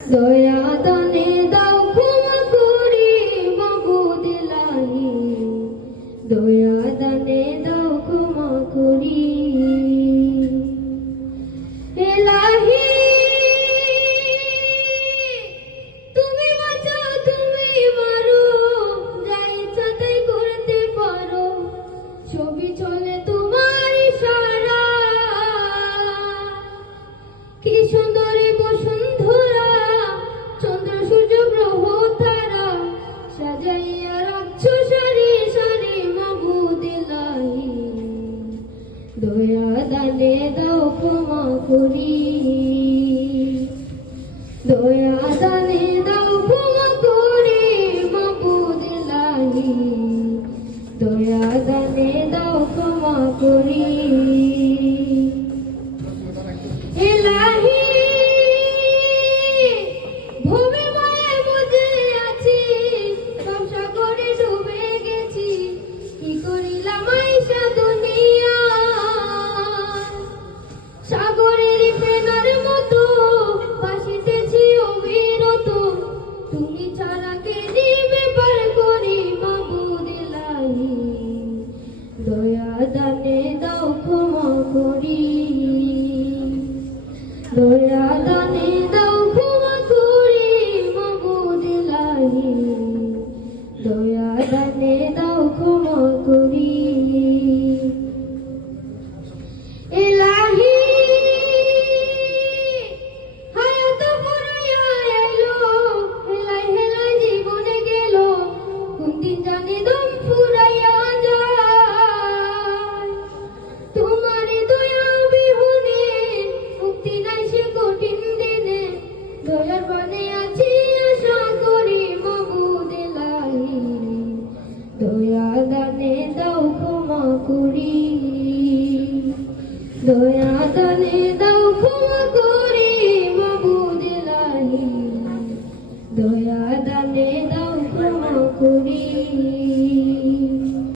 দয়া দানে দাও ক্ষমা করি মাবুদ ইলাহি, দয়া দানে দাও ক্ষমা করি ইলাহি। তুমি বাঁচাও তুমি মারো, যা ইচ্ছা তাই করতে পারো, ছবি চলে তোমার ইশারা। কি সুন্দরী বসুন্ধরা, চন্দ্র সূর্য গ্রহ তারা, সাজাইয়া রাখছো সারি সারি মাবুদ ইলাহি, দয়া দানে দাও ক্ষমা করি, দয়া দানে দাও ক্ষমা করি মাবুদ ইলাহি, দয়া দানে দাও ক্ষমা করি ইলাহি। ভবে মায়ে বুঝে আছি, সব সাগরে ডুবে গেছি, কি করিলাম আইসা দুনিয়া। সাগরের ফেনার মতো ভাসিতেছি অবিরত, তুমি ছাড়া কে দিবে পার করি মাবুদ ইলাহি, দয়া দানে দাও ক্ষমা করি, দয়া দানে দাও ক্ষমা করি মাবুদ ইলাহি, দয়া দানে দাও ক্ষমা করি ইলাহি। হায়াত ফুরাইয়া এলো, হেলাই হেলাই জীবনে গেল, কোন দিন জানি দম ফুরাইয়া যায়। তোমার দয়া বিহুনে মুক্তি নাই সে কঠিন দিনে, দয়ার বানে আছি আশা করি মাবুদ ইলাহি, দয়া দানে দাও ক্ষমা করি, দয়া দানে দাও ক্ষমা করি মাবুদ ইলাহি, দয়া